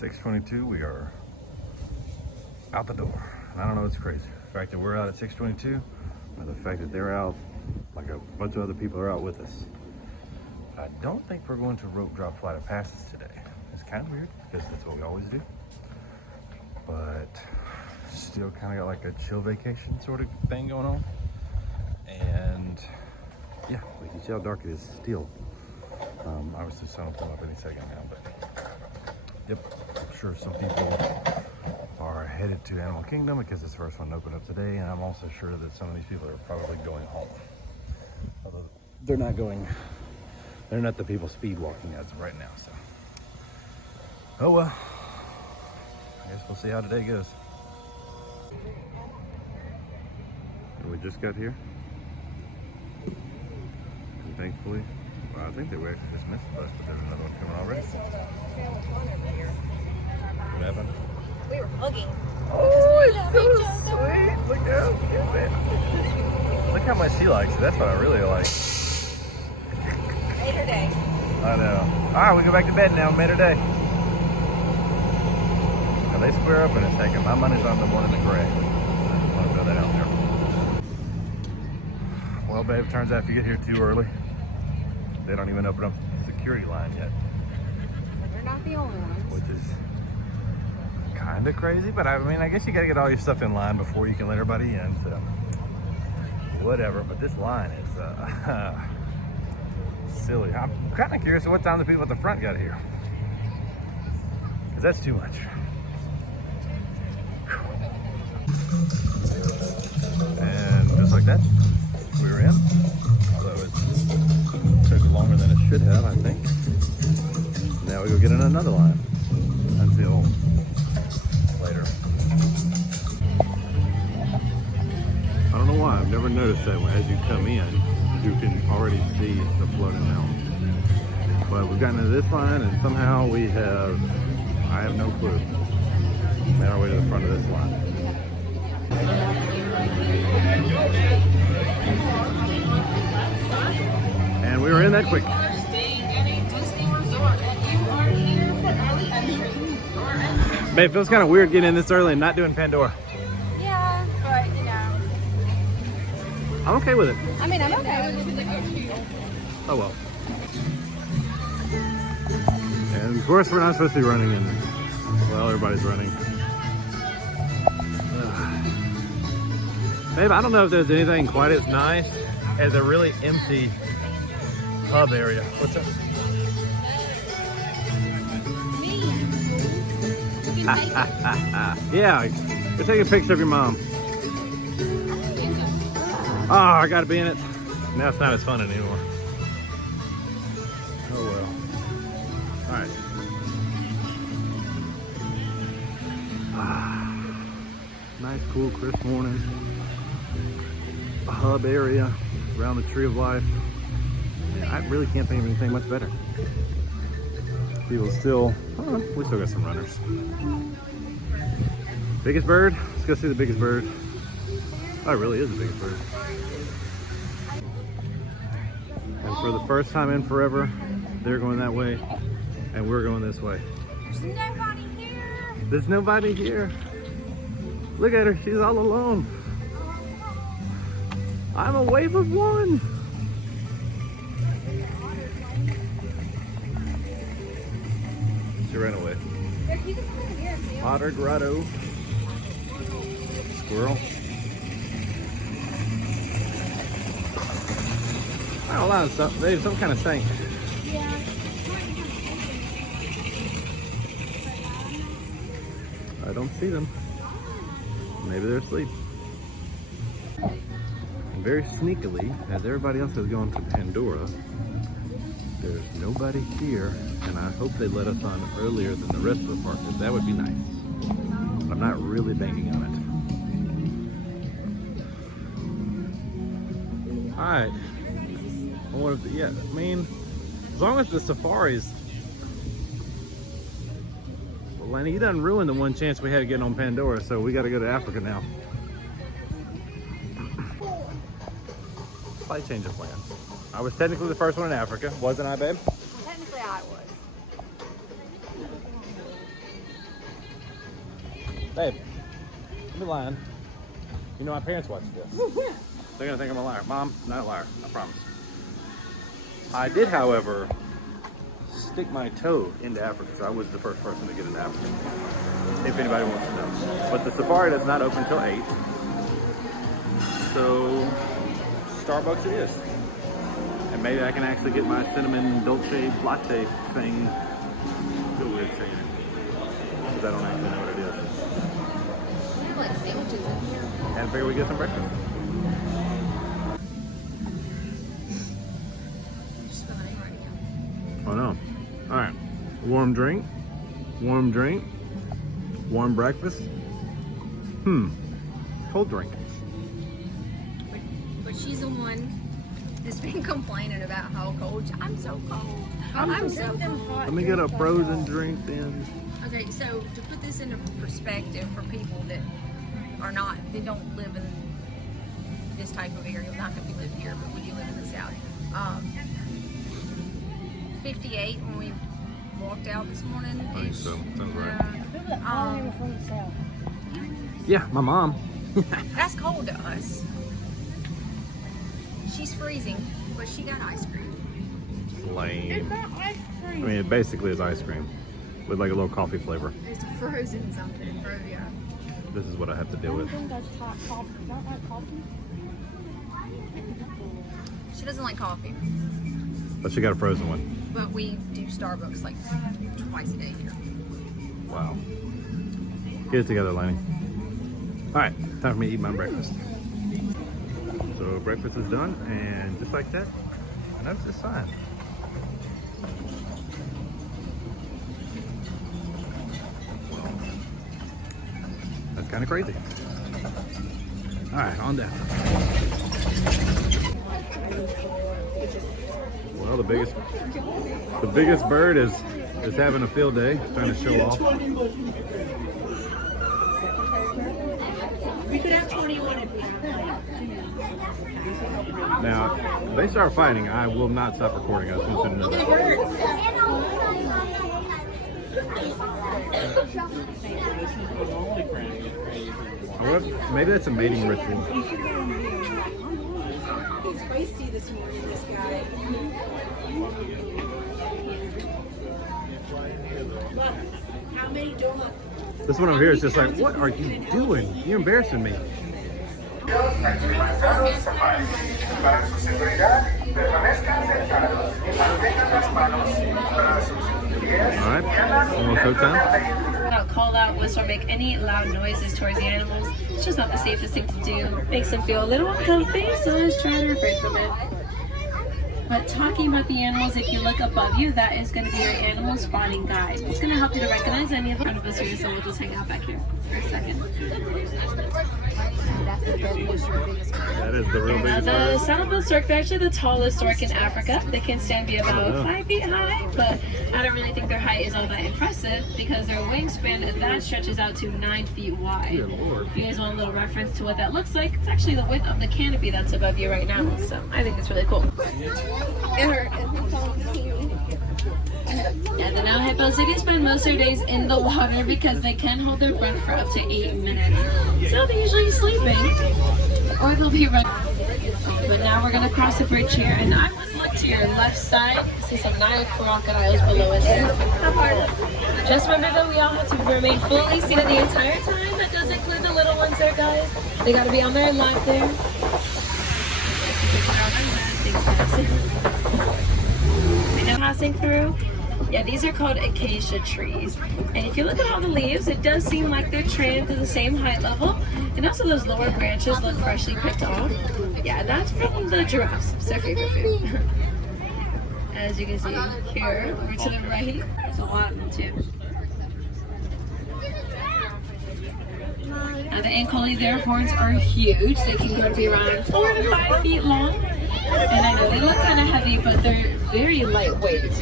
6:22, we are out the door. And I don't know what's crazy. The fact that we're out at 6:22, or the fact that they're out, like a bunch of other people are out with us. I don't think we're going to rope drop flight of passes today. It's kind of weird because that's what we always do. But still kind of got like a chill vacation sort of thing going on. And yeah, we can see how dark it is still. Obviously the sun will come up any second now, but yep, I'm sure some people are headed to Animal Kingdom because it's the first one to open up today, and I'm also sure that some of these people are probably going home. Although they're not the people speed walking as of right now, so. Oh well, I guess we'll see how today goes. We just got here, and thankfully, well, I think they were actually just missed the bus, but there's another one coming already. What happened? We were hugging. Oh, it's so sweet. Look how cute. Look how much she likes it. That's what I really like. Made her day. I know. All right, we go back to bed now. Made her day. Now they square up in a second. My money's on the one in the gray. I just want to throw that out there. Well, babe, turns out if you get here too early, they don't even open up the security line yet. They're not the only ones. Which is kind of crazy, but I mean, I guess you got to get all your stuff in line before you can let everybody in, so whatever. But this line is silly. I'm kind of curious what time the people at the front got here, because that's too much. And just like that, we were in, although it took longer than it should have, I think. Now we go get in another line until later. I don't know why, I've never noticed that as you come in, you can already see the floating mountain. But we've gotten into this line and somehow I have no clue, made our way to the front of this line. And we were in that quick. Babe, it feels kind of weird getting in this early and not doing Pandora. Yeah, but you know. I'm okay with it. I mean, I'm okay with it. Oh well. And of course we're not supposed to be running in. Well, everybody's running. Babe, I don't know if there's anything quite as nice as a really empty hub area. What's up? Yeah, you're taking a picture of your mom. Oh, I gotta be in it. Now it's not as fun anymore. Oh well. Alright. Nice, cool, crisp morning. A hub area around the Tree of Life. Yeah, I really can't think of anything much better. People still, we still got some runners. Biggest bird? Let's go see the biggest bird. Oh, it really is the biggest bird. And for the first time in forever, they're going that way, and we're going this way. There's nobody here. There's nobody here. Look at her, she's all alone. I'm a wave of one. She ran away. Otter grotto. Squirrel. I don't know, some kind of stank. Yeah. I don't see them. Maybe they're asleep. And very sneakily, as everybody else is going to Pandora, there's nobody here, and I hope they let us on earlier than the rest of the park, because that would be nice. But I'm not really banking on it. Alright. Yeah, I mean, as long as the safaris, well, Lenny, he done ruined the one chance we had of getting on Pandora, so we got to go to Africa now. Slight change of plans. I was technically the first one in Africa, wasn't I, babe? Technically, I was. Babe, I'm lying. You know my parents watch this. They're gonna think I'm a liar. Mom, not a liar, I promise. I did, however, stick my toe into Africa, so I was the first person to get into Africa, if anybody wants to know. But the safari does not open until 8, so Starbucks it is. And maybe I can actually get my cinnamon dolce latte thing. I feel weird saying it, because I don't actually know what it is. Like sandwiches in here. And figure we get some breakfast. Oh no. Alright. Warm drink. Warm drink. Warm breakfast. Cold drink. But she's the one that's been complaining about how cold. I'm so cold. I'm so cold. Let me get a frozen drink then. Okay, so to put this into perspective for people that are not, they don't live in this type of area, not that we live here, but we do live in the South. 58 when we walked out this morning. I think so. Sounds right. From the South. Yeah, my mom. That's cold to us. She's freezing, but she got ice cream. Lame. not ice I cream. mean, it basically is ice cream with like a little coffee flavor. It's frozen something, bro. Yeah. This is what I have to deal with. That's hot coffee. Not like coffee. She doesn't like coffee, But she got a frozen one. but we do Starbucks like twice a day here. Wow. Get it together, Laney. Alright, time for me to eat my breakfast. So breakfast is done, and just like that, I noticed this sign. That's kind of crazy. Alright, on down. Well, the biggest bird is having a field day, trying to show off. We could have 21 if we have. Now, if they start fighting, I will not stop recording. I was going to send another. Maybe that's a mating ritual. He's feisty this morning, this guy. Look, how many donuts? This one over here is just like, what are you doing? You're embarrassing me. Alright, almost hook time. Not call out, whistle, or make any loud noises towards the animals. It's just not the safest thing to do. Makes them feel a little uncomfy, so let's try to refrain from it. But talking about the animals, if you look above you, that is going to be your animal spotting guide. It's going to help you to recognize any of them. None of us here, so we'll just hang out back here for a second. That's the biggest That is the real biggest The bird. saddle-billed stork, they're actually the tallest stork in Africa. They can stand be about 5 feet high, but I don't really think their height is all that impressive because their wingspan, that stretches out to 9 feet wide. Good Lord. If you guys want a little reference to what that looks like, it's actually the width of the canopy that's above you right now. So I think it's really cool. Yeah, the Nile hippos, they do spend most of their days in the water because they can hold their breath for up to 8 minutes. So they're usually sleeping, or they'll be running. But now we're gonna cross the bridge here, and I would look to your left side. See some Nile crocodiles below us there. Just remember that we all have to remain fully seated the entire time. That does include the little ones there, guys. They gotta be on their lap there. We know passing through. Yeah, these are called acacia trees. And if you look at all the leaves, it does seem like they're trimmed to the same height level. And also those lower branches look freshly picked off. Yeah, that's from the giraffes. It's their favorite food. As you can see here, over to the right, there's a lot of them too. Now the ankole, their horns are huge. They can grow to be around 4 to 5 feet long. And I know they look kind of heavy, but they're very lightweight. It's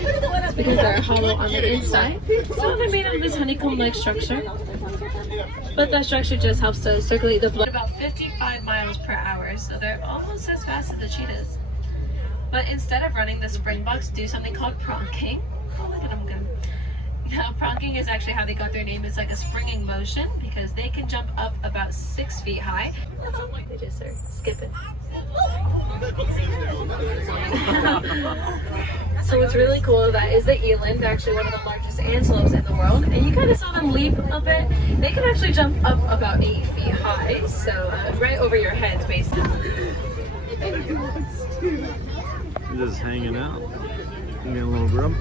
because they're hollow on the inside. So they're made of this honeycomb-like structure. But that structure just helps to circulate the blood about 55 miles per hour. So they're almost as fast as the cheetahs. But instead of running, the springboks do something called pronking. Oh, look at them go. Now, pronking is actually how they got their name. It's like a springing motion because they can jump up about 6 feet high. They just are skipping. So what's really cool that is the eland, they're actually one of the largest antelopes in the world, and you kind of saw them leap a bit. They can actually jump up about 8 feet high, so right over your heads basically. Just hanging out. Getting a little grub.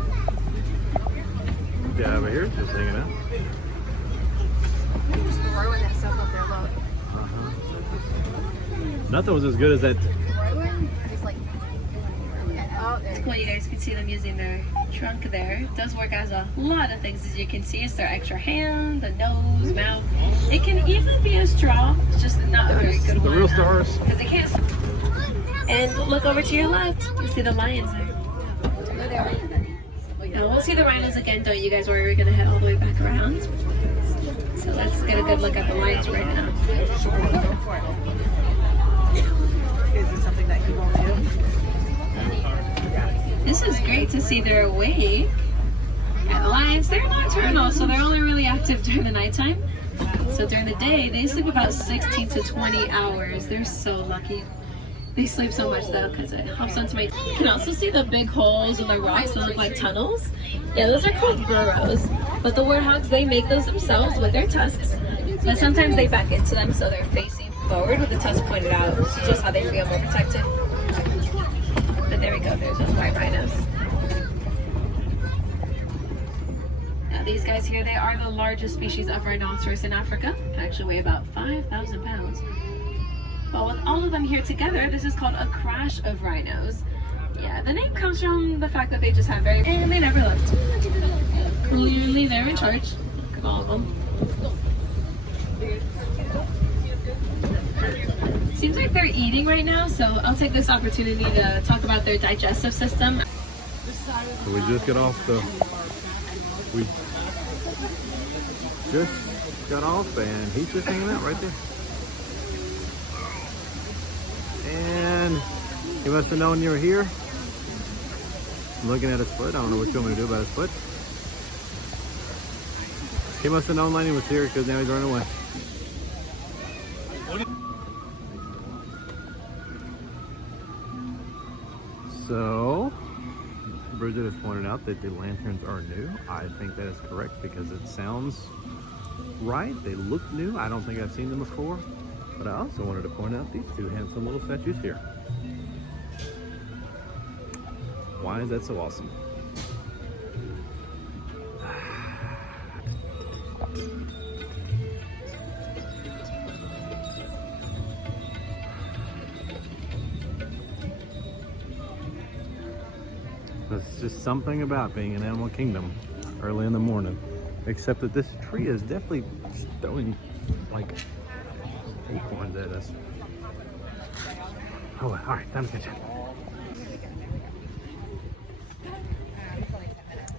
Yeah, over here, just hanging out. Just throwing that stuff up there, look. Nothing was as good as that. Throwing? Just like, oh, there It's cool, you guys can see them using their trunk there. It does work as a lot of things, as you can see. It's their extra hand, the nose, mouth. It can even be a straw. It's just not a very good The one. real stars. Because they can't. And look over to your left. You see the lions there. There they are. Now we'll see the rhinos again. Don't you guys worry, we're gonna head all the way back around. So let's get a good look at the lions right now. Is it something that you won't do? This is great to see they're awake. And the lions, they're nocturnal, so they're only really active during the nighttime. So during the day, they sleep about 16 to 20 hours. They're so lucky. They sleep so much though because it helps them to make. You can also see the big holes in the rocks that look like tunnels. Yeah, those are called burrows. But the warthogs, they make those themselves with their tusks. But sometimes they back into them so they're facing forward with the tusk pointed out. It's just how they feel more protected. But there we go, there's those white rhinos. Now these guys here, they are the largest species of rhinoceros in Africa. They actually weigh about 5,000 pounds. But with all of them here together, this is called a crash of rhinos. Yeah, the name comes from the fact that they just have very, and they never left. Clearly they're in charge. All of them. Seems like they're eating right now, so I'll take this opportunity to talk about their digestive system. So we just got off and he's just hanging out right there. And he must have known you were here. I'm looking at his foot. I don't know what you want me to do about his foot. He must have known Lenny was here because now he's running away. So, Bridget has pointed out that the lanterns are new. I think that is correct because it sounds right. They look new. I don't think I've seen them before. But I also wanted to point out these two handsome little statues here. Why is that so awesome? There's just something about being in Animal Kingdom early in the morning. Except that this tree is definitely throwing like acorns at us. Oh, all right, time to catch up.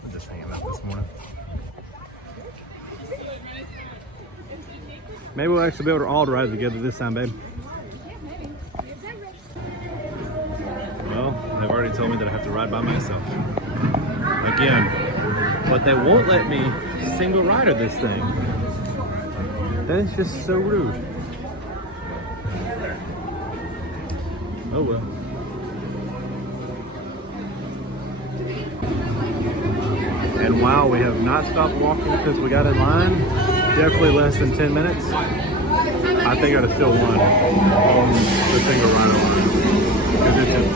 I'm just hanging out this morning. Maybe we'll actually be able to all ride together this time, babe. Well, they've already told me that I have to ride by myself. Again, but they won't let me single rider this thing. That is just so rude. Oh well. And wow, we have not stopped walking because we got in line. Definitely less than 10 minutes. I think I'd have still won on the single rhino line. Because it's just...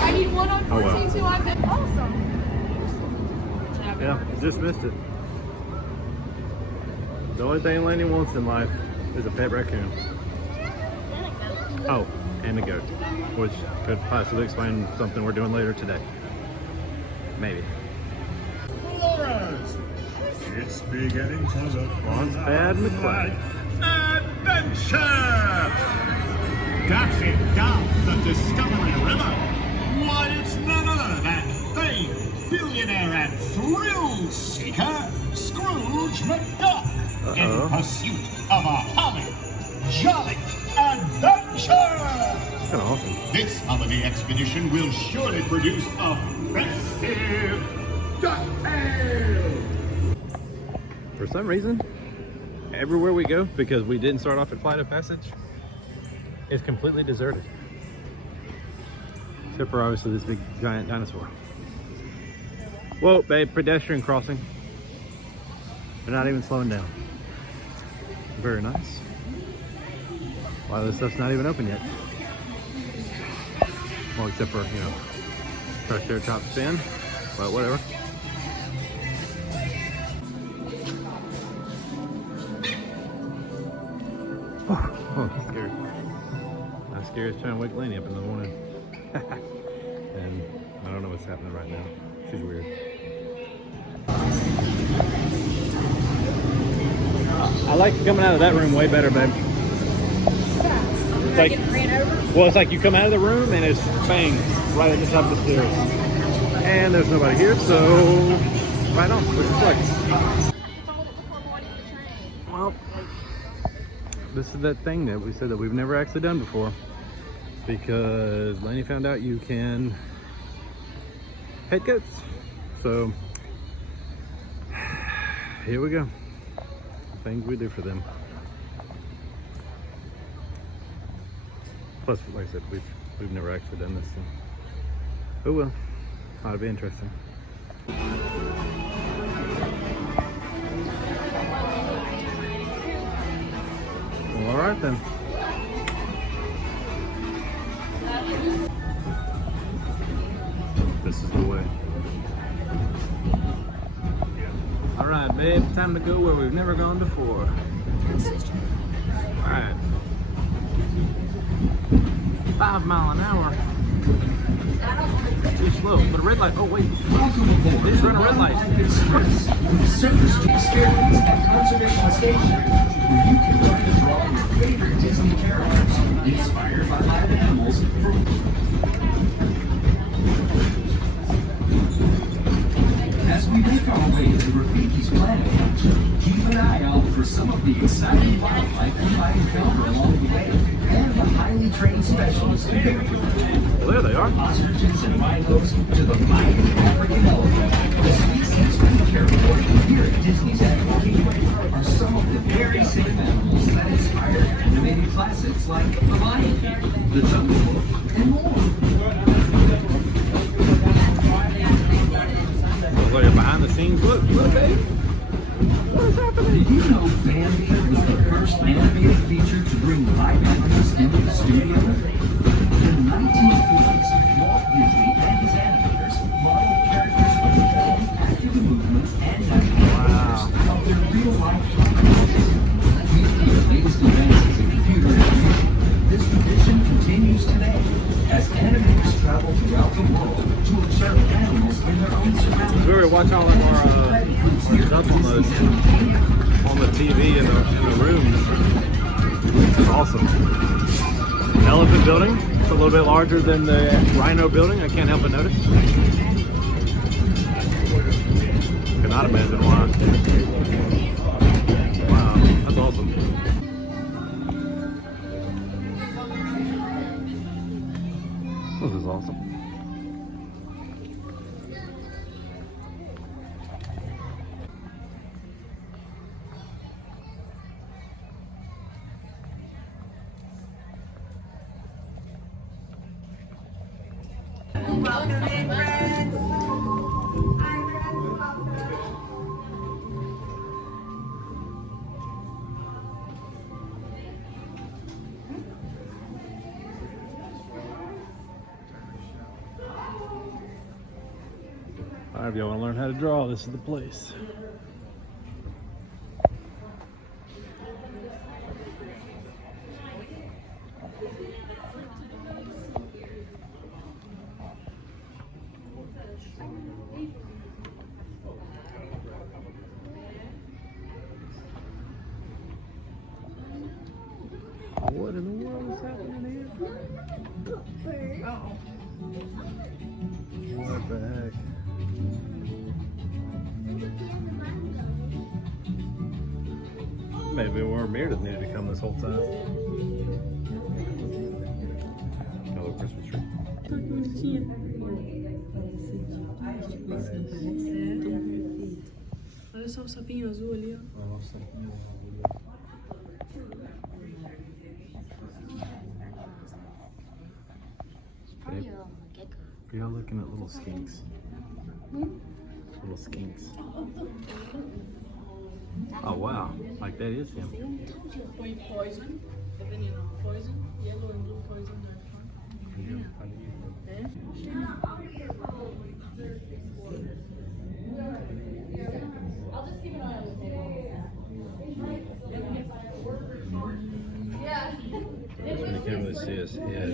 I need one on 14 well. too. I've been awesome. Yeah, just missed it. The only thing Laney wants in life is a pet raccoon. Oh, and a goat, which could possibly explain something we're doing later today. Maybe. Explorers, it's beginning to look Launchpad McQuack. adventure! Dashing down the Discovery River, why it's none other than famed billionaire and thrill seeker Scrooge McDuck in pursuit of a holly, jolly adventure! Kind of awesome. This holiday expedition will surely produce a festive duck tale! For some reason, everywhere we go, because we didn't start off at Flight of Passage, it's completely deserted. Except for obviously this big giant dinosaur. Whoa, babe, pedestrian crossing. They're not even slowing down. Very nice. A lot of this stuff's not even open yet. Well, except for, you know, Triceratops spin, but whatever. Oh, scary. Not scary as trying to wake Lainey up in the morning. And I don't know what's happening right now. She's weird. I like coming out of that room way better, babe. It's like, well, it's like you come out of the room and it's bang, right at the top of the stairs. And there's nobody here, so right on, which is like. Well, this is that thing that we said that we've never actually done before. Because Lainey found out you can pet goats. So here we go. Things we do for them. Plus, like I said, we've never actually done this. So. Oh well, ought to be interesting. Well, all right then. This is the way. All right, babe, time to go where we've never gone before. All right. 5 miles an hour. Too slow. But a red light. Oh wait. They just run a red light. Surface experience at Conservation Station, where you can learn to draw your favorite Disney characters inspired by live animals. As we make our way to Rafiki's planet, keep an eye out for some of the exciting wildlife we might encounter along the way, and the highly trained specialists to pick with. Well, there they are. Ostriches and rhinos to the mighty African elephant. The species we care for here at Disney's Animal Kingdom are some of the very same animals that inspired animated classics like The Lion King, The Jungle Book, and more. Look at behind the scenes. Look, babe. What is happening? Did you know Bambi was the first animated feature to bring live animals into the studio? In the 1940s, Walt Disney and his animators modeled characters with all active movements and dynamics of their real-life lives. With the latest advances in computer animation, this tradition continues today as animators travel throughout the world to observe animals in their own surroundings. We were watching all of our stuff on the TV in the rooms. It's awesome. Elephant building. It's a little bit larger than the rhino building. I can't help but notice. Cannot imagine why. Wow, that's awesome. This is awesome. Welcome in, friends. All right, if y'all want to learn how to draw, this is the place. What in the world is happening here? What the heck? Maybe Warmere doesn't need to come this whole time. Another Christmas tree. Olha só o sapinho azul ali, ó. You're looking at little skinks. Little skinks. Oh wow, like that is him. Põe poison. É veneno. Poison. Yellow and blue poison. That's when you can't really see his head.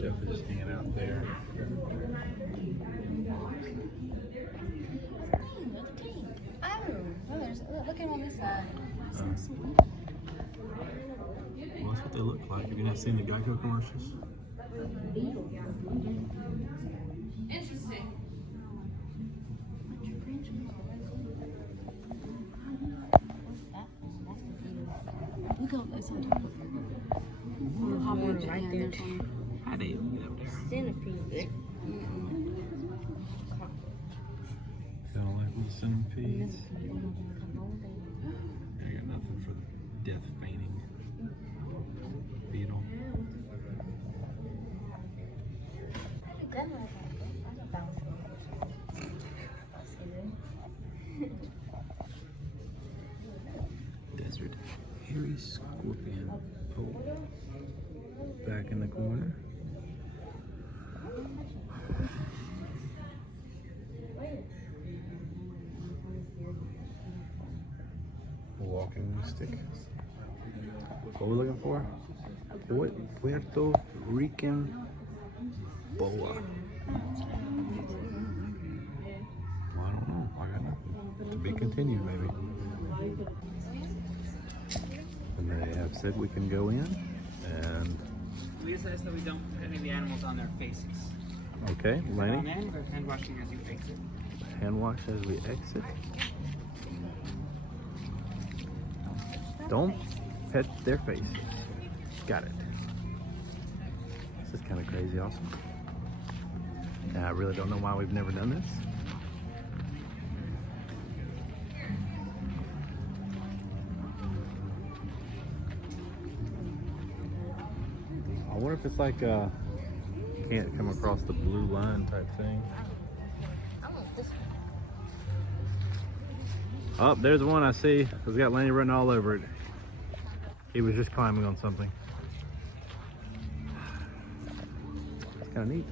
Jeff is just hanging out there. Look at him on this side. Well, that's what they look like. Have you not seen the Geico commercials? Interesting. Look how it's on top of her. Right there. How do you get up there? Centipede. Kind of like little centipedes. I got nothing for the death fainting beetle. Desert hairy scorpion. Oh, back in the corner. Walking stick. What are we looking for? Puerto Rican boa. I don't know. I got nothing. To be continued, maybe. And they have said we can go in, and Lisa says that we don't put any of the animals on their faces. okay, Laney, On in, but hand washing as you exit. hand wash as we exit. Don't pet their faces. Got it. This is kind of crazy awesome. And I really don't know why we've never done this. I wonder if it's like you can't come across the blue line type thing. I want this one. Oh, there's one I see. It's got Laney written all over it. He was just climbing on something. It's kind of neat.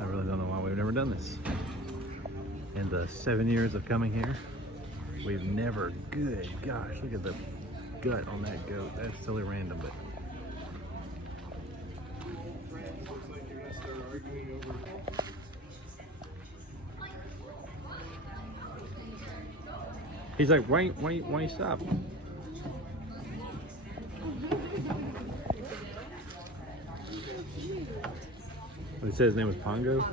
I really don't know why we've never done this. In the 7 years of coming here, we've never, good gosh, look at the gut on that goat. That's silly random, but. He's like, why you stop? He said his name was Pongo.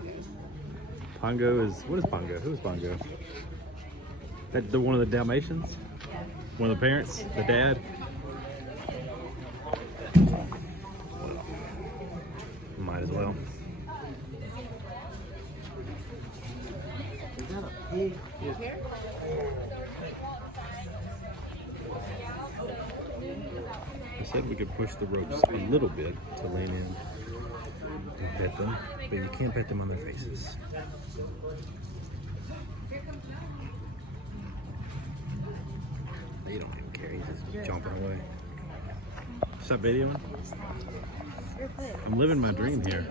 Pongo is, what is Pongo? Who is Pongo? That the one of the Dalmatians? One of the parents? The dad? Might as well. Is that a pig? I said we could push the ropes a little bit to lean in and pet them, but you can't pet them on their faces. You don't even care, he's just jumping away. Stop videoing? I'm living my dream here.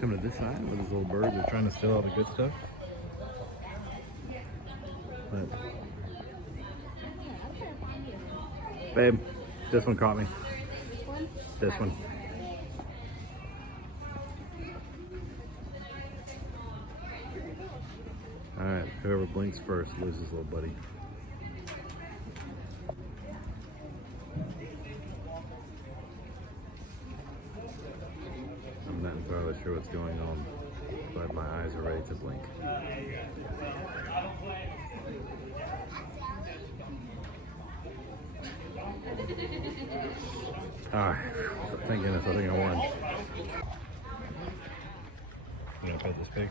Coming to this side where those little birds are trying to steal all the good stuff. But, babe, this one caught me. This one. Alright, whoever blinks first loses little buddy. I'm not entirely sure what's going on. but my eyes are ready to blink. Alright, thank goodness, I think I won. I'm gonna pet this pig.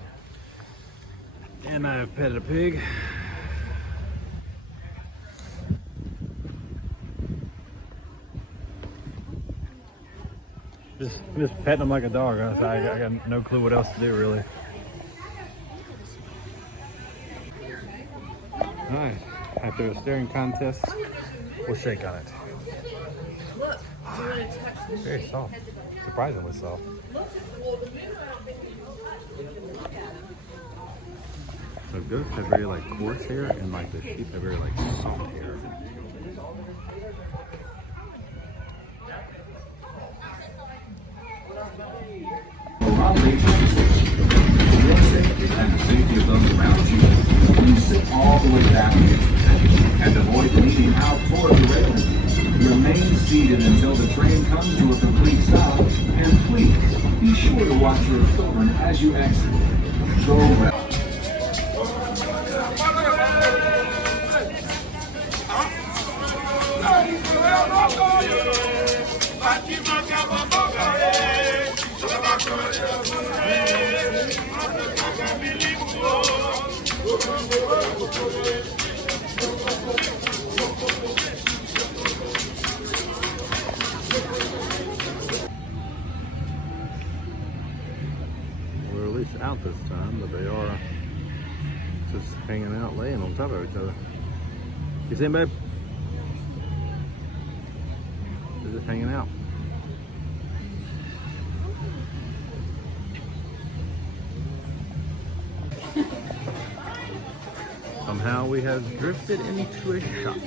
And I've petted a pig. Just petting him like a dog. I got no clue what else to do, really. Alright, after a staring contest, we'll shake on it. Look, do you want to touch? Very soft, surprisingly soft. So goats have very like coarse hair, and like the sheep have very like soft hair. And the safety of those around you, please sit all the way back and avoid leaning out toward the railing. Remain seated until the train comes to a complete stop, and please be sure to watch your children as you exit. Go well. We're at least out this time, but they are just hanging out, laying on top of each other. You see him, babe? They're just hanging out. Somehow we have drifted into a shop.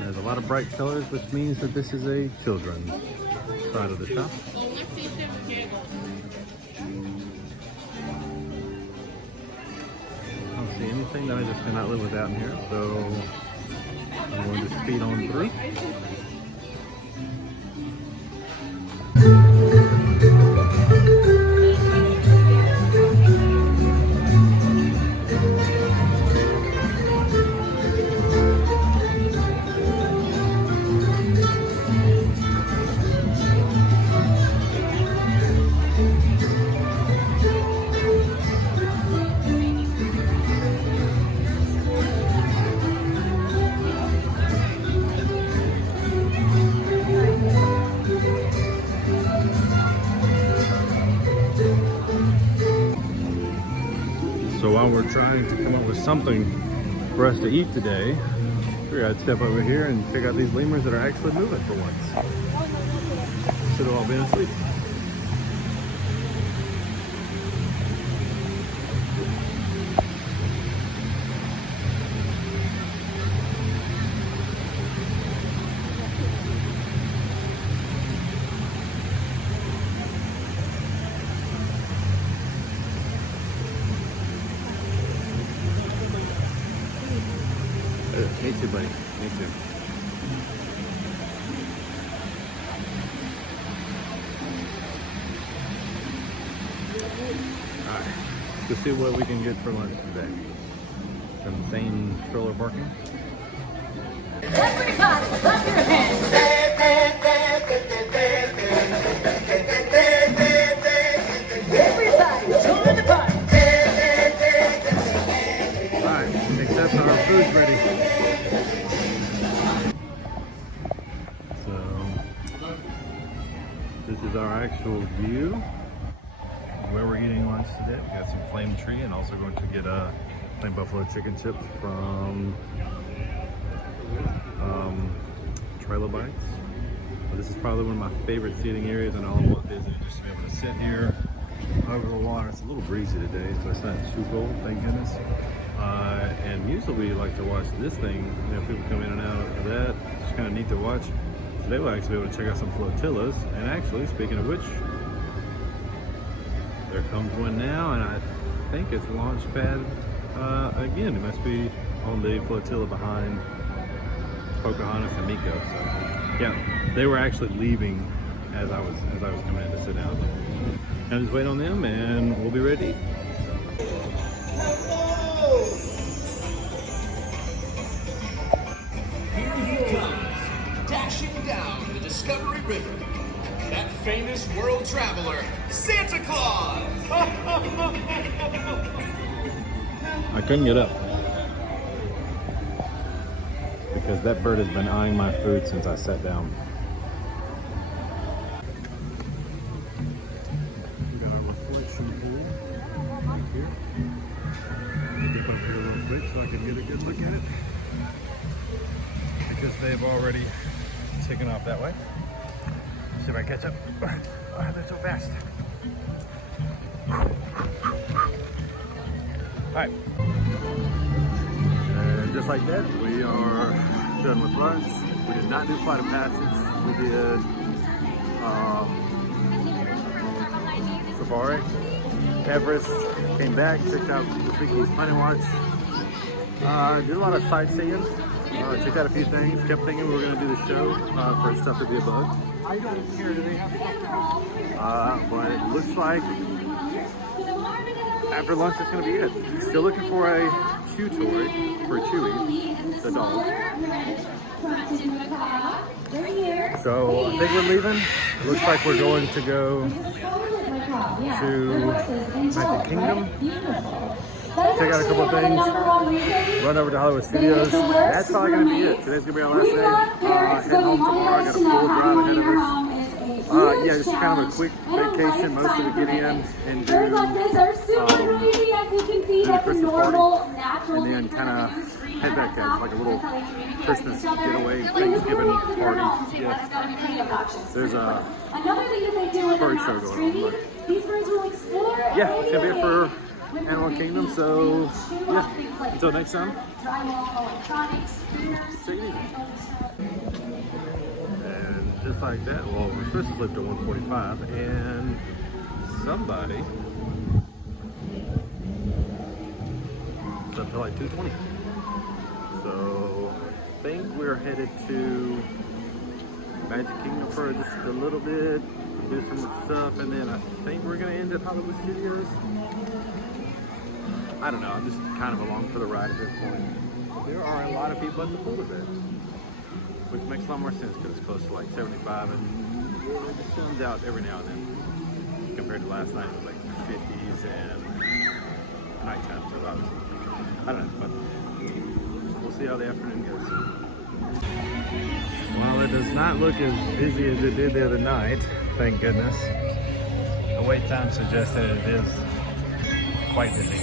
There's a lot of bright colors, which means that this is a children's side of the shop. I don't see anything that I just cannot live without in here, so I'm going to speed on through. So while we're trying to come up with something for us to eat today, I figured I'd step over here and check out these lemurs that are actually moving for once. Should have all been asleep. Me too, buddy. Me too. Alright, let's see what we can get for lunch today. Some insane stroller barking. Everybody, clap your hands. Everybody, join the party. Alright, except our food's ready. This is our actual view of where we're eating lunch today. We got some flame tree and also going to get plain buffalo chicken chips from Trailer Bites. This is probably one of my favorite seating areas in all of Walt Disney, just to be able to sit here over the water. It's a little breezy today, so it's not too cold, thank goodness. And usually we like to watch this thing, you know, people come in and out of that. It's kind of neat to watch. Today we'll actually be able to check out some flotillas, and actually, speaking of which, there comes one now, and I think it's Launchpad again. It must be on the flotilla behind Pocahontas and Miko. So yeah, they were actually leaving as I was coming in to sit down. I'll just wait on them and we'll be ready to eat. Here he comes, dashing down the Discovery River. That famous world traveler, Santa Claus! I couldn't get up because that bird has been eyeing my food since I sat down. We got our reflection pool right here. I'll dip up here real quick so I can get a good look at it. Because they've already taken off that way. See if I catch up. Oh, they're so fast. Alright. And just like that, we are done with lunch. We did not do Flight of Passage. We did Safari. Everest. Came back, checked out the Raffiki's Money Watch. Did a lot of sightseeing. Checked out a few things. Kept thinking we were going to do the show for Stuff to Be a Bug. But it looks like after lunch that's going to be it. Still looking for a chew toy for Chewy, the dog. So I think we're leaving. Looks like we're going to go to Magic Kingdom. Check out a couple of things. Run over to Hollywood Studios. That's probably going to be it. Today's going to be our last day. Head home tomorrow. I got a full drive ahead of us. Yeah, just kind of a quick vacation. Most of it get in and do the Christmas party. And then kind of head back out. It's like a little Christmas getaway, Thanksgiving party. Yeah. There's a bird show going on. But yeah, it's going to be it for Animal Kingdom, so yeah, until next time, take it easy. And just like that, well, we're supposed to live to 145, and somebody is up to like 220. So I think we're headed to Magic Kingdom for just a little bit, do some more stuff, and then I think we're going to end at Hollywood Studios. I don't know, I'm just kind of along for the ride at this point. There are a lot of people at the pool today, which makes a lot more sense because it's close to like 75 and the sun's out every now and then. Compared to last night, it was like 50s and nighttime, so obviously, I don't know, but we'll see how the afternoon goes. Well, it does not look as busy as it did the other night, thank goodness. The wait time suggests that it is quite busy.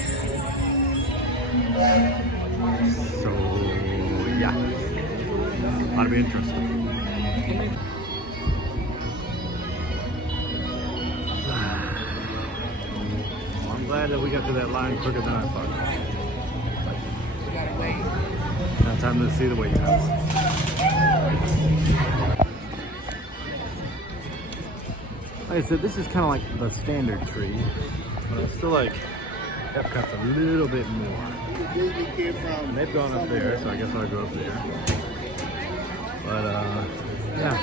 So yeah, ought to be interesting. I'm glad that we got to that line quicker than I thought. Now time to see the wait times. Like I said, this is kind of like the standard tree, but I feel like Epcot's a little bit more. And they've gone up there, so I guess I'll go up there. But yeah,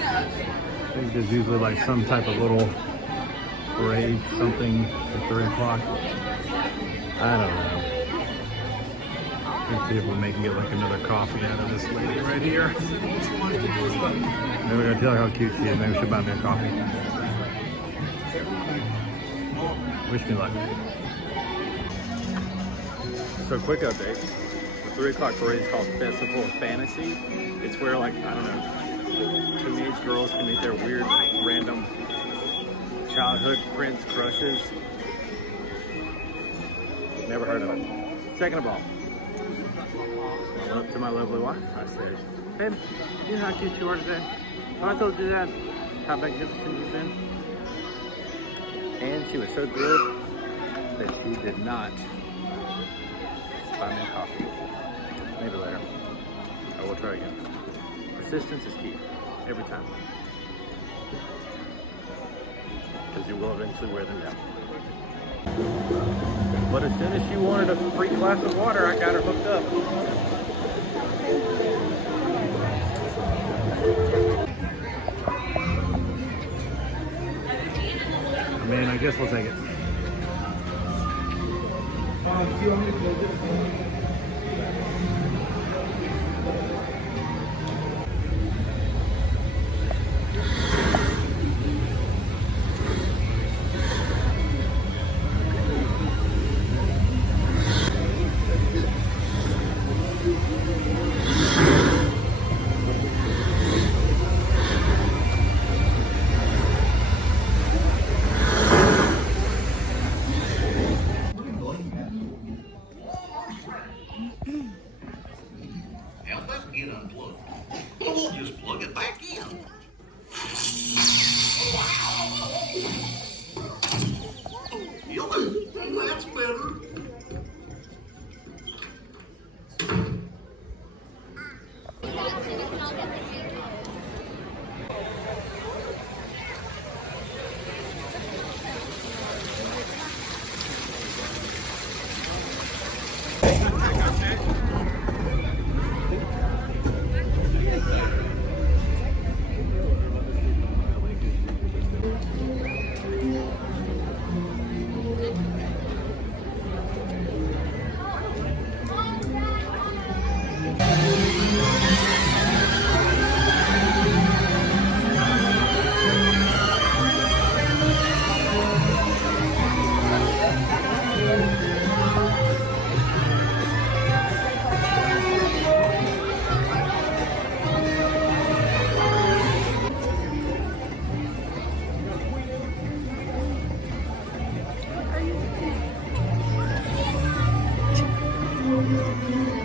I think there's usually like some type of little parade, something at 3 o'clock. I don't know. Let's see if we can get like another coffee out of this lady right here. Maybe we're gonna tell her how cute she is. Maybe she'll buy me a coffee. Wish me luck. So quick update. The 3 o'clock parade is called Festival of Fantasy. It's where like, I don't know, teenage girls can meet their weird, random childhood prince crushes. Never heard of it. Second of all, I went up to my lovely wife. I said, "Babe, you know how cute you are today? When I told you that, how magnificent you've been." And she was so thrilled that she did not buy me a coffee. Maybe later. I will try again. Persistence is key. Every time. Because you will eventually wear them down. But as soon as she wanted a free glass of water, I got her hooked up. I'm man. I guess we'll take it. How'd that get unplugged? Well, we'll just plug it back in. Yep, that's better.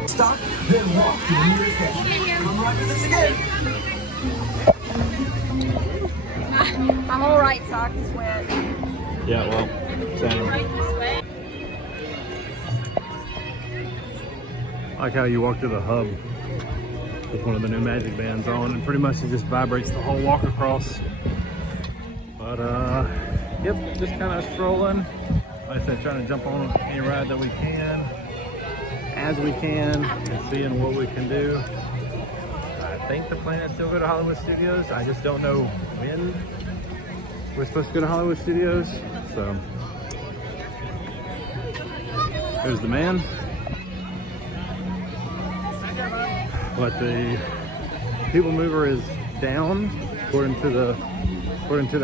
Stop, then walk to the nearest exit. Come right with us again. My whole right sock is wet. Yeah, well, same. I like how you walk through the hub with one of the new Magic Bands on, and pretty much it just vibrates the whole walk across. But yep, just kind of strolling. Like I said, trying to jump on any ride that we can, as we can, and seeing what we can do. I think the plan is still go to Hollywood Studios. I just don't know when we're supposed to go to Hollywood Studios. So there's the man. But the people mover is down according to the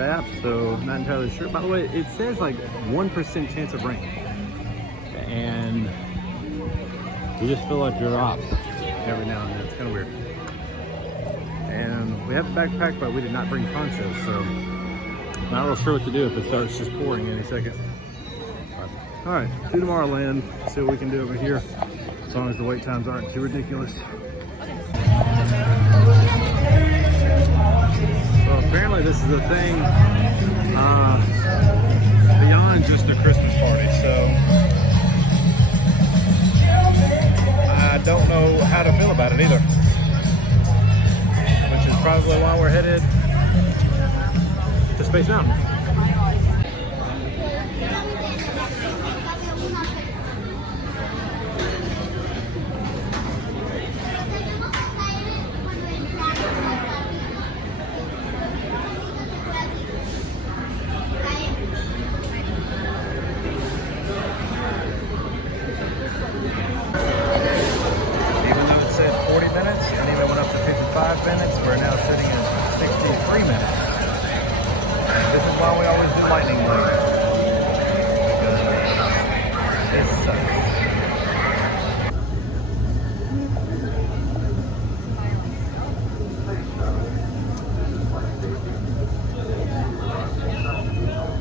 app, so not entirely sure. By the way, it says like 1% chance of rain, and you just feel like you're off every now and then. It's kind of weird. And we have a backpack, but we did not bring ponchos, so not real sure what to do if it starts just pouring any second. All right, to Tomorrowland. See what we can do over here, as long as the wait times aren't too ridiculous. So apparently this is a thing beyond just the Christmas party. So I don't know how to feel about it either, which is probably why we're headed to Space Mountain. Minutes. We're now sitting at 63 minutes. And this is why we always do lightning lane. It sucks.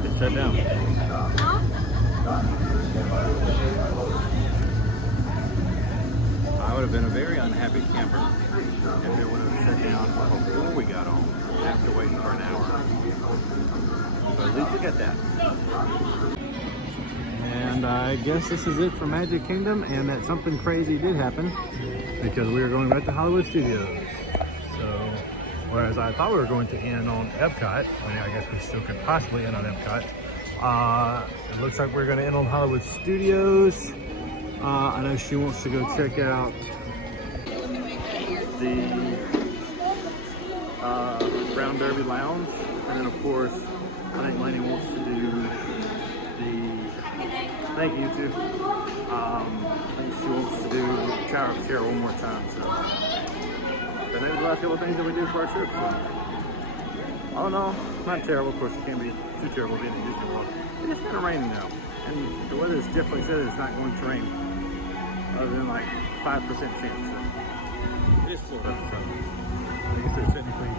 It's shut down. I would have been a very unhappy camper if it would have shut down before we got on, after waiting for an hour. So at least we got that. And I guess this is it for Magic Kingdom, and that something crazy did happen because we were going right to Hollywood Studios. So, whereas I thought we were going to end on Epcot, I mean, I guess we still could possibly end on Epcot. It looks like we're going to end on Hollywood Studios. I know she wants to go check out the Brown Derby Lounge, and then of course I think Lainey wants to do thank you too. I think she wants to do Tower of Terror one more time, so. But those are the last couple of things that we do for our trip, so. All in all, not terrible. Of course, it can't be too terrible being in Disney World. It's kind of raining now, and the weather is definitely said it's not going to rain, other than like 5% chance. So. It is Florida, so I guess there's technically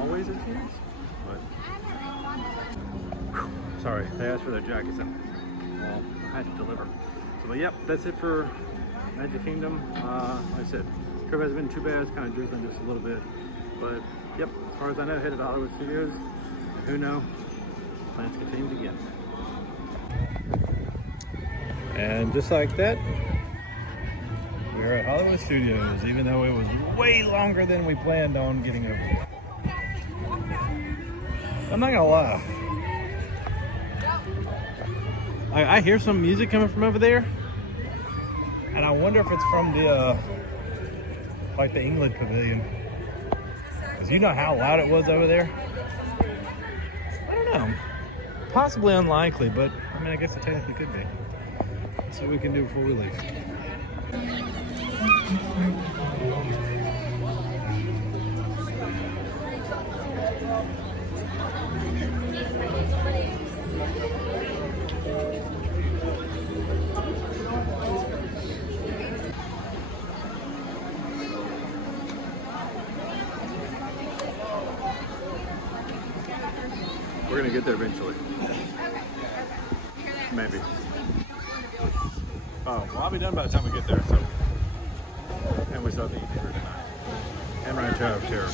always a chance, but. Whew, sorry, they asked for their jackets and well, I had to deliver. So, but yep, that's it for Magic Kingdom. Like I said, trip hasn't been too bad. It's kind of drizzling just a little bit, but yep, as far as I know, headed to Hollywood Studios. And who knows? Plans continue to get. And just like that, we're at Hollywood Studios, even though it was way longer than we planned on getting over. I'm not gonna lie. I hear some music coming from over there, and I wonder if it's from the like the England Pavilion. Cause you know how loud it was over there. I don't know. Possibly unlikely, but I mean, I guess it technically could be. Let's see what we can do before we leave. We're gonna get there eventually. Maybe. Oh, well, I'll be done by the time we get there, so. And we still have to eat dinner tonight. And ride Tower of Terror.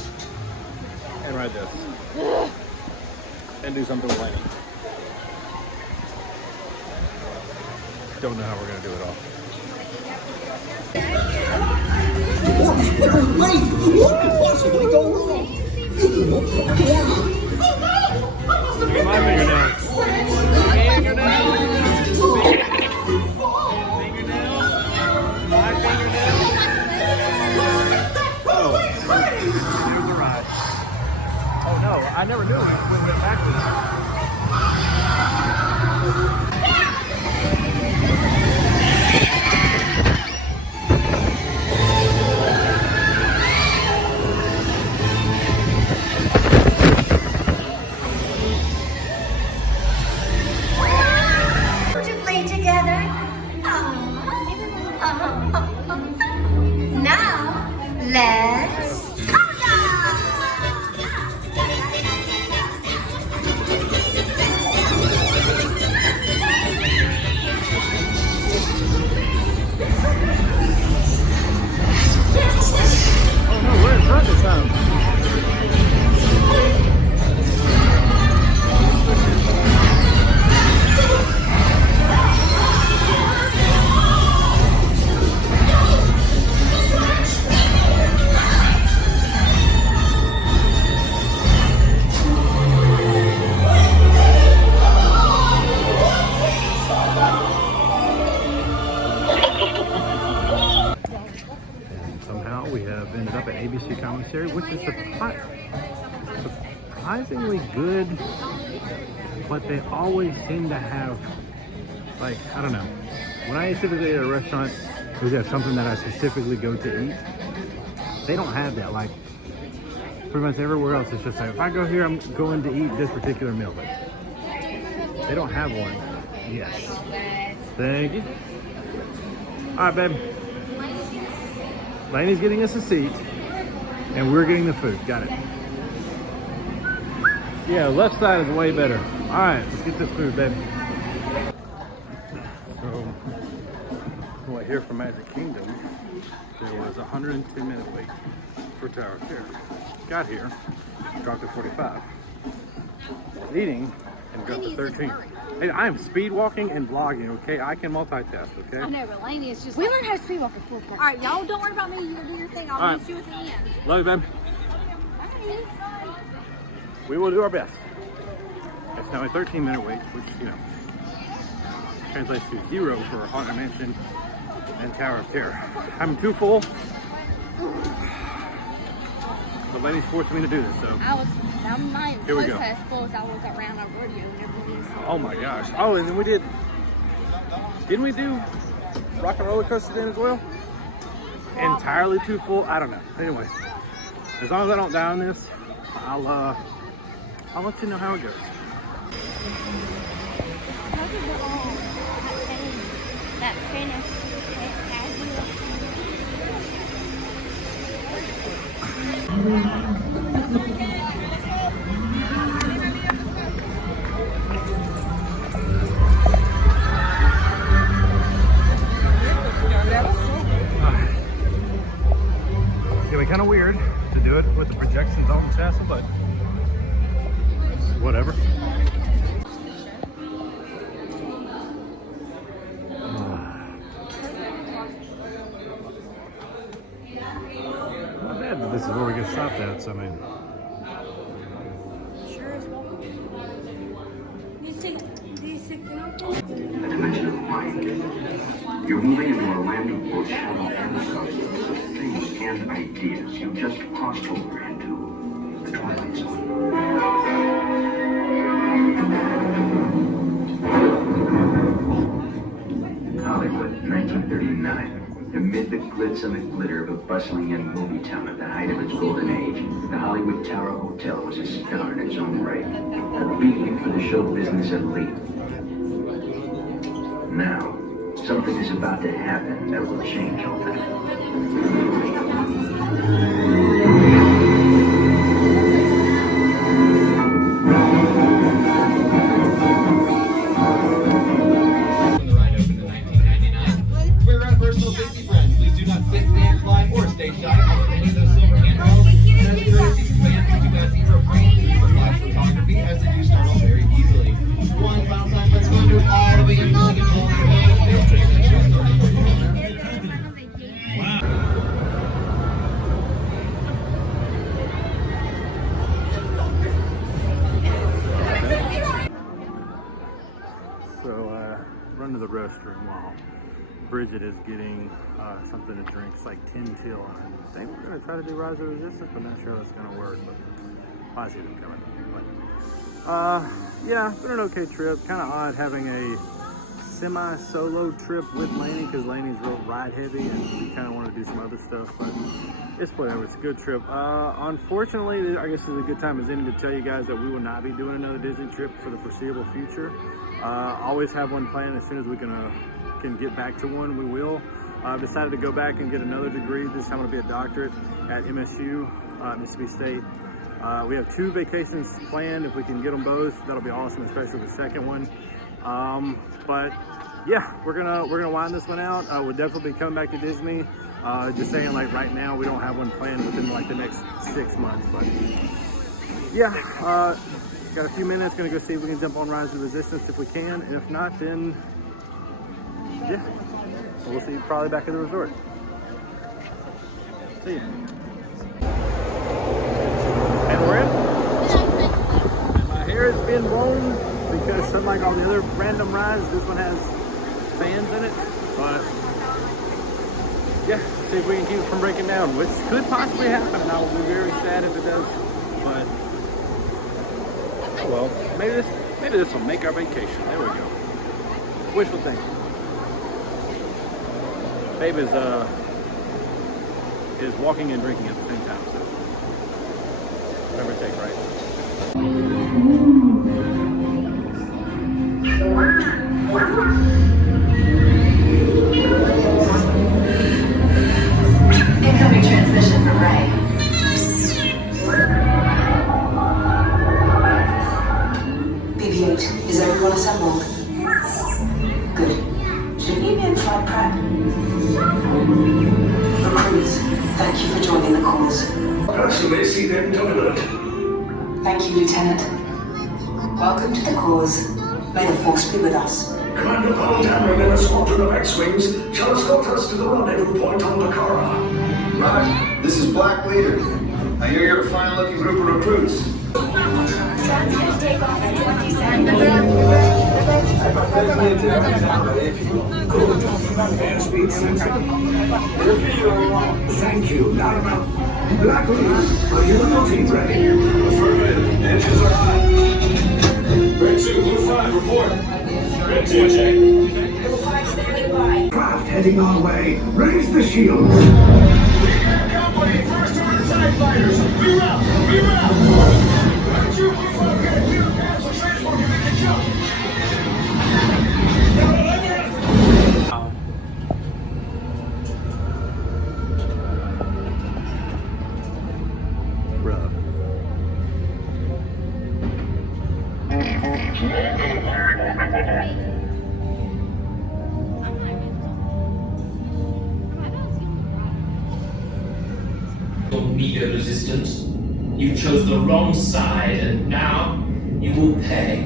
And ride this. And do something with Laney. Don't know how we're gonna do it all. Wait, what could possibly go wrong? Look at my fingernail. Fingernail. My fingernail. Oh, there's the ride. Oh no, I never knew we went backwards. Let's Oh no, we're in front this time. Somehow we have ended up at ABC Commissary, which is surprisingly good, but they always seem to have, like, I don't know. When I typically at a restaurant, we have something that I specifically go to eat. They don't have that. Like, pretty much everywhere else, it's just like, if I go here, I'm going to eat this particular meal. But they don't have one. Yes. Thank you. All right, babe. Laney's getting us a seat, and we're getting the food. Got it. Yeah, left side is way better. All right, let's get this food, baby. So, what I hear from Magic Kingdom, there was a 110-minute wait for Tower of Terror. Got here, dropped to 45. Was eating, and dropped to 13. Hey, I am speed walking and vlogging, okay? I can multitask, okay? I know, but Laney is just. We learned how to speed walk at full time. All right, y'all don't worry about me. You do your thing. I'll All meet you at the end. Love you, babe. We will do our best. It's now a 13-minute wait, which, you know, translates to 0 for Haunted Mansion and Tower of Terror. I'm too full, but Laney's forcing me to do this, so. I'm not Here we go. as full as I was at Round Up Rodeo. Oh my gosh. Oh, and then we did Didn't we do Rock and Roller Coaster then as well? Entirely too full? I don't know. Anyways, as long as I don't die on this, I'll let you know how it goes. That finish. It's gonna be kind of weird to do it with the projections on the chassis, but whatever. Not bad that this is where we get stopped at, so I mean. A dimension of mind. You're moving into a random or shadow ancestors of things and ideas you just crossed over into the Twilight Zone. Hollywood, 1939. Amid the glitz and the glitter of a bustling young movie town at the height of its golden age, the Hollywood Tower Hotel was a star in its own right, a beacon for the show business elite. Now, something is about to happen that will change all that. Run to the restroom while Bridget is getting something to drink. It's like 10 till, and I think we're going to try to do Rise of Resistance, but not sure that's going to work, but I see them coming. But, yeah, it's been an okay trip. Kind of odd having a semi-solo trip with Lainey, because Lainey's real ride heavy, and we kind of want to do some other stuff, but it's whatever. It's a good trip. Unfortunately, I guess this is a good time as any to tell you guys that we will not be doing another Disney trip for the foreseeable future. Always have one planned. As soon as we can get back to one, we will. I've decided to go back and get another degree. This time it'll be a doctorate at MSU, Mississippi State. We have 2 vacations planned. If we can get them both, that'll be awesome, especially the second one. But yeah, we're gonna wind this one out. We'll definitely be coming back to Disney. Just saying, like right now, we don't have one planned within like the next 6 months. But yeah. Got a few minutes, gonna go see if we can jump on Rise of Resistance if we can, and if not, then yeah, we'll see you probably back at the resort. See you. And we're in. My hair has been blown because unlike all the other random rides, this one has fans in it, but yeah, see if we can keep it from breaking down, which could possibly happen, and I will be very sad if it does, but well, maybe this will make our vacation. There we go. Wishful thinking. Babe is walking and drinking at the same time, so whatever it takes, right? Incoming transmission from Ray. Is everyone assembled? Good. Do you need me in flight prep? Recruits, thank you for joining the cause. Person may see them delivered. Thank you, Lieutenant. Welcome to the cause. May the Force be with us. Commander Walt and a squadron of X-Wings shall escort us to the rendezvous point on Bakara. Roger. This is Black Leader. I hear you're a fine-looking group of recruits. That's going to take off in 20 seconds. Airspeed sensor. Thank you, Lima. Black Leader, are you and your team ready? Affirmative. Engines are hot. Red 2, Blue 5, report. Red 2, check. Blue 5, heading our way. Raise the shields. Company, first order TIE fighters. Reroute! Reroute! 245 get clear cancel transport unit to jump. Bruh. Media resistance. You chose the wrong side, and now you will pay.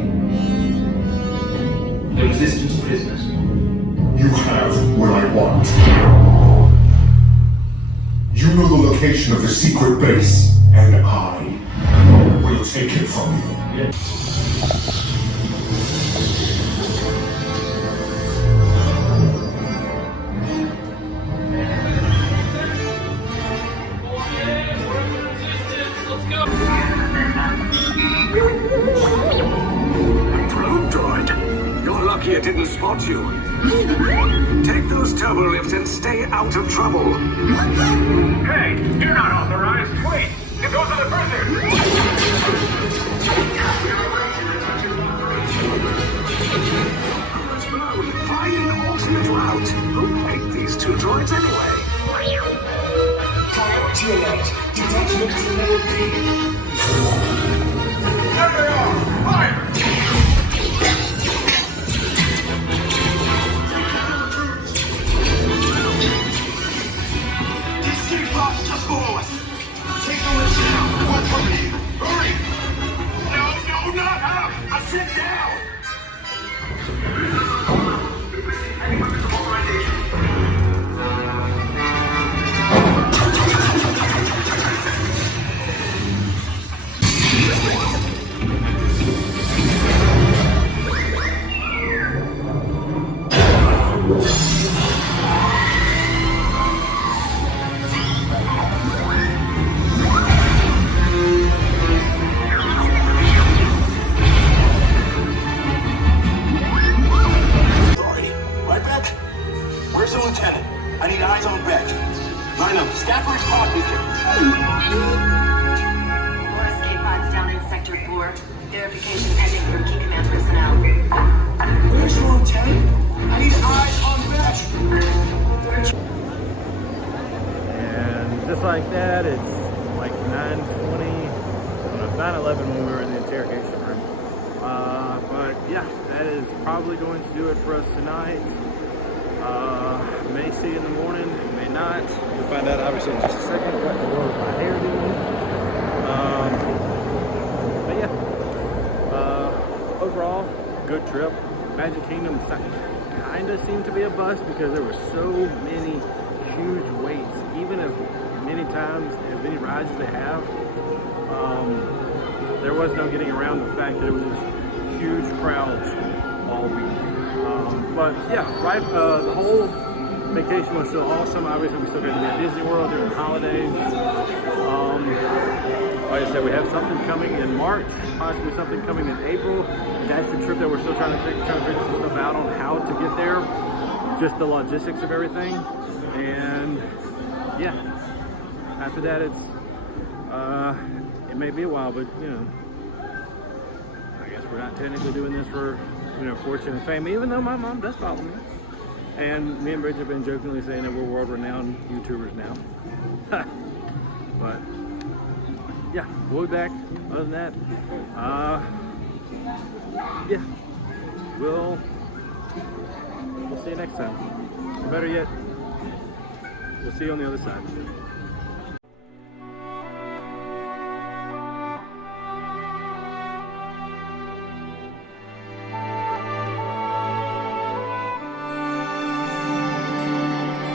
The resistance prisoners. You have what I want. You know the location of the secret base, and I will take it from you. Probe droid, you're lucky it didn't spot you. Take those turbo lifts and stay out of trouble. Hey, you're not authorized. Wait, it goes on the prisoners. Find an alternate route. Who made these two droids anyway? Priority alert. Detachment to level B. There they are! Fire! Escape pods just below us. Take the lift down. One from me. Hurry! No, not up! I said down! Any weapons of polarization? Where's the lieutenant? I need eyes on Beck. Line up. Stafford's pod beacon. More escape pods down in Sector 4. Verification pending from key command personnel. Where's the lieutenant? I need eyes on Beck. And just like that, it's like 9:20. Well, it's 9:11 when we were in the interrogation room. But yeah, that is probably going to do it for us tonight. May see in the morning, may not. We'll find out obviously in just a second what the world is my hair doing. But yeah, overall, good trip. Magic Kingdom kind of seemed to be a bust because there were so many huge waits, even as many times, as many rides as they have. There was no getting around the fact that it was just huge crowds all week. But yeah, right, the whole vacation was still awesome. Obviously, we still got to be at Disney World during the holidays. Like I said, we have something coming in March, possibly something coming in April. That's the trip that we're still trying to figure some stuff out on how to get there, just the logistics of everything. And yeah, after that, it's it may be a while, but you know, I guess we're not technically doing this for, you know, fortune and fame, even though my mom does follow me. And me and Bridget have been jokingly saying that we're world-renowned YouTubers now. But yeah, we'll be back. Other than that, yeah, we'll see you next time. Or better yet, we'll see you on the other side.